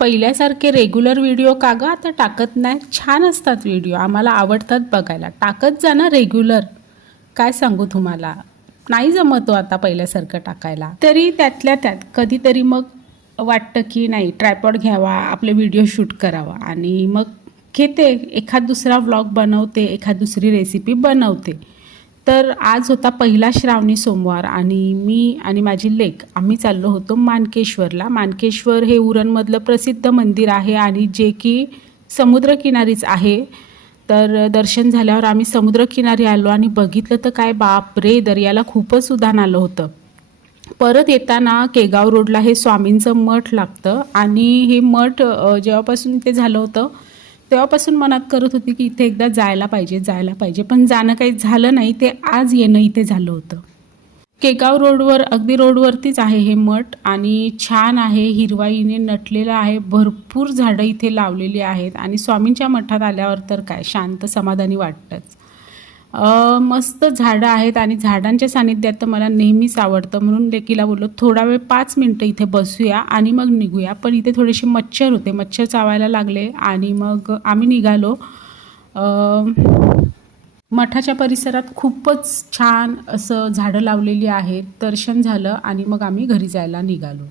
पहिल्यासारखे regular video का गं आता टाकत नाही? छान असतात व्हिडिओ, आम्हाला आवडतात बघायला. टाकत जा ना रेग्युलर. काय सांगू तुम्हाला, नाही जमतो आता पहिल्यासारखं टाकायला. तरी त्यातल्या त्यात कधीतरी मग वाटतं की नाही, ट्रायपॉड घ्यावा, आपले व्हिडिओ शूट करावा आणि मग घेते, एखाद दुसरा व्लॉग बनवते, एखाद दुसरी रेसिपी बनवते. तर आज होता पहिला श्रावणी सोमवार आणि मी आणि माझी लेक आम्ही चाललो होतो मानकेश्वरला. मानकेश्वर हे उरणमधलं प्रसिद्ध मंदिर आहे आणि जे की समुद्रकिनारीच आहे. तर दर्शन झाल्यावर आम्ही समुद्रकिनारी आलो आणि बघितलं तर काय बापरे, दर्याला खूपच उधाण आलं होतं. परत येताना केगाव रोडला हे स्वामींचं मठ लागतं आणि हे मठ जेव्हापासून ते झालं होतं तेव्हापासून मनात करत होती की इथे एकदा जायला पाहिजे, पण जाणं काही झालं नाही. ते आज येणं इथे झालं होतं. केगाव रोडवर, अगदी रोडवरतीच आहे हे मठ आणि छान आहे, हिरवाईने नटलेलं आहे. भरपूर झाडं इथे लावलेली आहेत आणि स्वामींच्या मठात आल्यावर तर काय शांत समाधानी वाटतंच. मस्त झाडं आहेत आणि झाडांच्या सानिध्यात तर मला नेहमीच आवडतं. म्हणून लेकीला बोललो थोडा वेळ 5 मिनटं इथे बसूया आणि मग निघूया. पण इथे थोडेसे मच्छर होते, मच्छर चावायला लागले आणि मग आम्ही निघालो. मठाच्या परिसरात खूपच छान असं झाडं लावलेली आहेत. दर्शन झालं आणि मग आम्ही घरी जायला निघालो.